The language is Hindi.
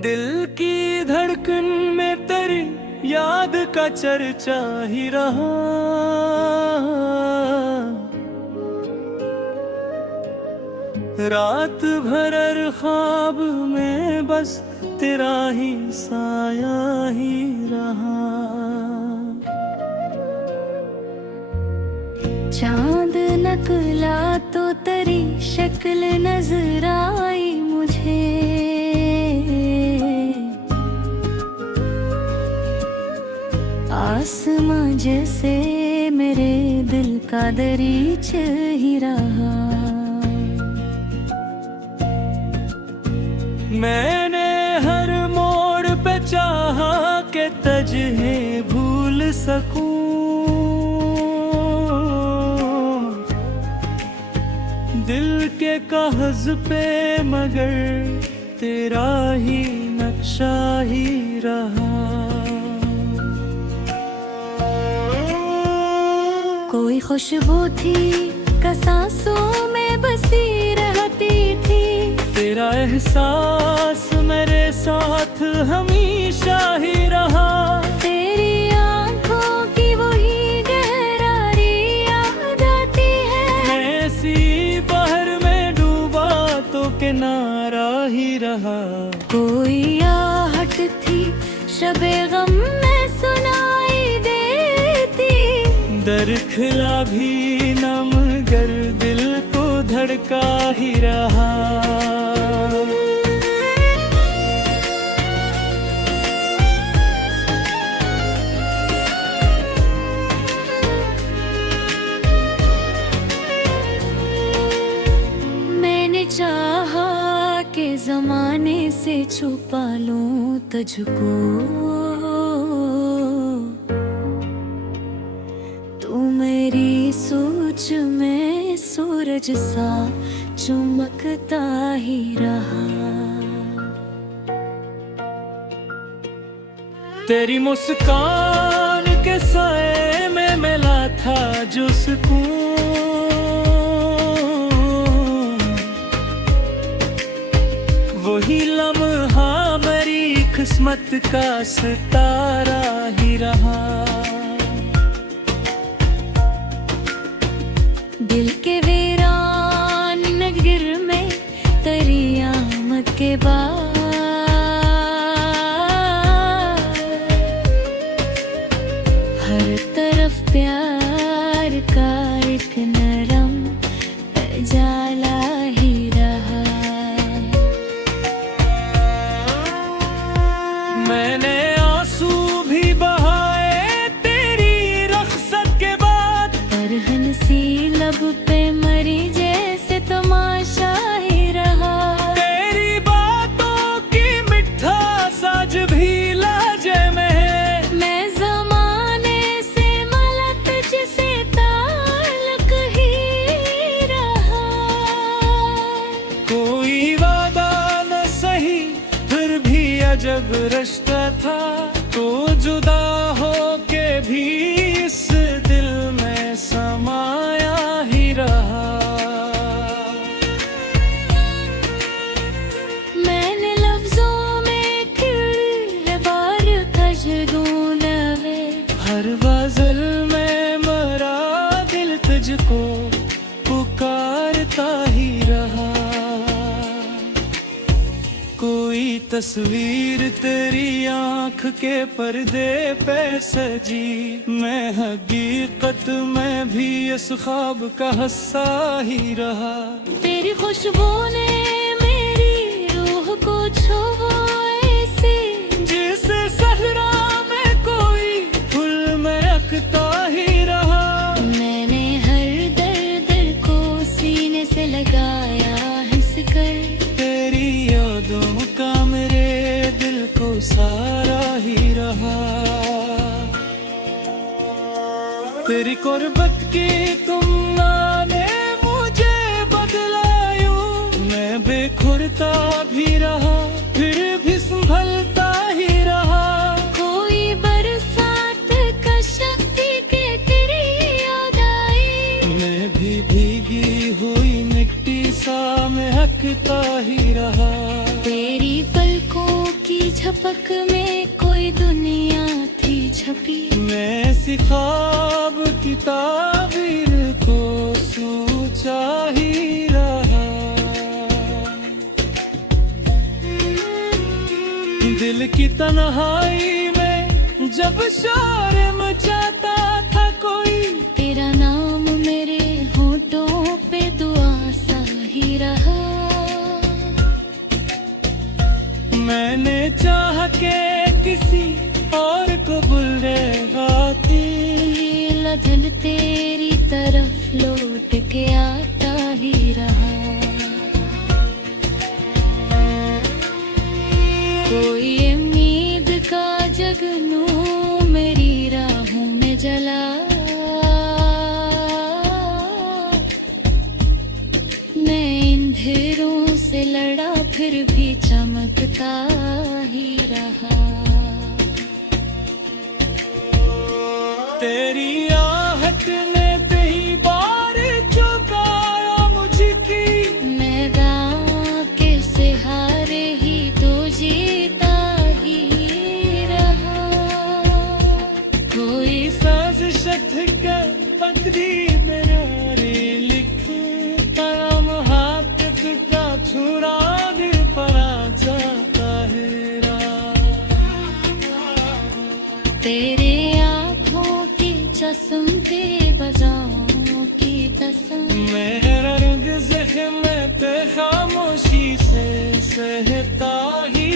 दिल की धड़कन में तेरी याद का चर्चा ही रहा। रात भर ख्वाब में बस तेरा ही साया ही रहा। चांद निकला तो तेरी शक्ल नजर आई मुझे। आसमां जैसे मेरे दिल का दरीच ही रहा। मैंने हर मोड़ पे चाहा कि तुझे भूल सकूं। दिल के कागज पे मगर तेरा ही नक्शा ही रहा। कोई खुशबू थी सांसों में बसी रहती थी। तेरा एहसास मेरे साथ हमेशा ही रहा। तेरी आंखों की वही गहराई याद आती है। मैं ऐसी बहर में डूबा तो किनारा ही रहा। कोई आहट थी शबे गम में सुनाई देती। दरखला भी न मगर दिल को धड़का ही रहा। मैंने चाहा कि जमाने से छुपा लूं तुझको। तू मेरी सोच में सूरज सा चमकता ही रहा। तेरी मुस्कान के साए में मिला था जो सुकून। वही लम्हा मेरी किस्मत का सितारा ही रहा। दिल के वीरान नगर में तेरी आमद के बाद हर तरफ प्यार का एक नरम जाला ही रहा। मैंने आंसू भी बहाए तेरी रख्सत के बाद। पर हंसी लब पे मरी जैसे तमाशा ही रहा। तेरी बातों की मिठास आज भी लाजे में है। मैं ज़माने से मलक जिसे ताल्लुक ही रहा। कोई वादा न सही फिर भी अजब रिश्ता था। तो जुदा हो के भी इस दिल में समाया ही रहा। मैंने लफ्जों में कितने बार कशगून है। हर गज़ल में मरा दिल तुझको पुकारता ही रहा। कोई तस्वीर तेरी आँख के पर्दे पे सजी। मैं हकीकत में भी इस ख्वाब का हिस्सा ही रहा। तेरी खुशबू ने मेरी रूह को छुआ ऐसे जिसे सहरा में कोई फूल महकता ही रहा। मैंने हर दर्द को सीने से लगाया हंस कर। तेरी यादों का मेरे दिल को सारा ही रहा। तेरी कुर्बत की तुमना ने मुझे बदला यूं। मैं बेखुरता भी रहा फिर भी संभलता ही रहा। कोई बरसात का शक्ति के तेरी याद आई। मैं दीपक में कोई दुनिया थी छपी। मैं इसी ख्वाब की ताबीर को सोचा ही रहा। दिल की तन्हाई में जब शोर मचाता था कोई, तेरा नाम मेरे होठों पे दुआ सा ही रहा। मैंने चाह के किसी और को बुलाती, दिल तेरी तरफ लौट के आता ही रहा। कोई उम्मीद का जगनू मेरी राहों में जला। मैं अंधेरों से लड़ा फिर भी चमकता ही रहा। तेरी आहट ने कई बार चुकाया मुझकी, मैदान के सहारे ही तो जीता ही रहा। कोई साजिश का पगड़ी मेरा रे लिखे, कलम हाथ का छुरा दे परा जाता है राह। तेरे आँखों की चस्म पे बजाओं की कसम, मेरा रंग ज़ख्म पे खामोशी से सहता ही